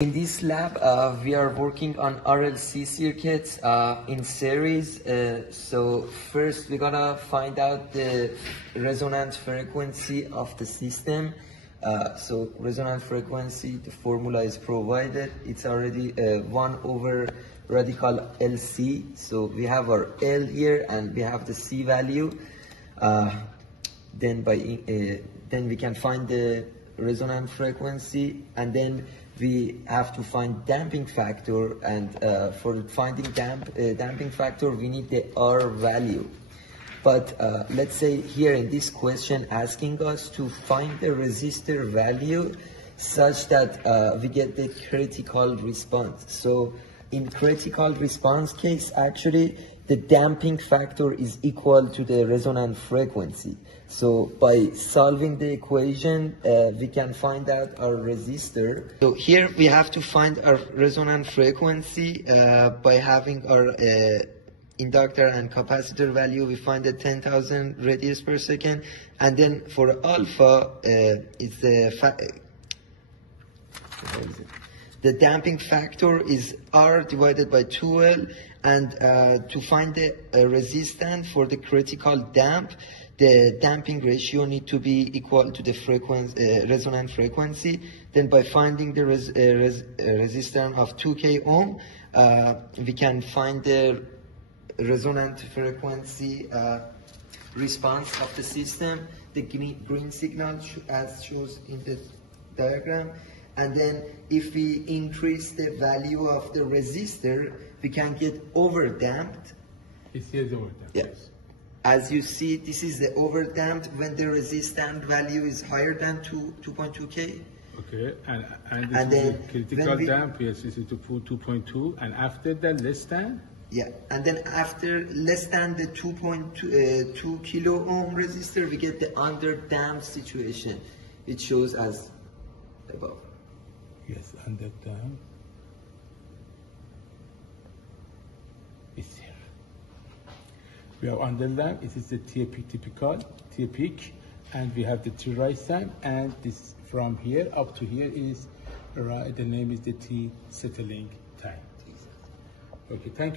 In this lab, we are working on RLC circuits in series. So first we're gonna find out the resonant frequency of the system. So resonant frequency, the formula is provided. It's already 1 over radical LC. So we have our L here and we have the C value. Then we can find the resonant frequency, and then we have to find damping factor, and for finding damping factor we need the R value. But let's say here in this question asking us to find the resistor value such that we get the critical response. So in critical response case, actually the damping factor is equal to the resonant frequency. So by solving the equation, we can find out our resistor. So here we have to find our resonant frequency by having our inductor and capacitor value. We find the 10,000 radius per second, and then for alpha, it's the damping factor is R divided by 2L, and to find the resistance for the critical damp, the damping ratio need to be equal to the resonant frequency. Then by finding the resistance of 2K ohm, we can find the resonant frequency response of the system, the green signal as shows in the diagram. And then if we increase the value of the resistor, we can get overdamped. It's here the overdamped. Yes. As you see, this is the overdamped when the resistance value is higher than 2.2K. Okay, and then critical damp, yes, this is 2.2, and after that less than? Yeah, and then after less than the 2.2 kilo ohm resistor, we get the underdamped situation. It shows as above. Yes, underdamped. It's here. We have underdamped. It is the typical T peak, and we have the T rise time, and this from here up to here is right. The name is the T settling time. Okay, thank you.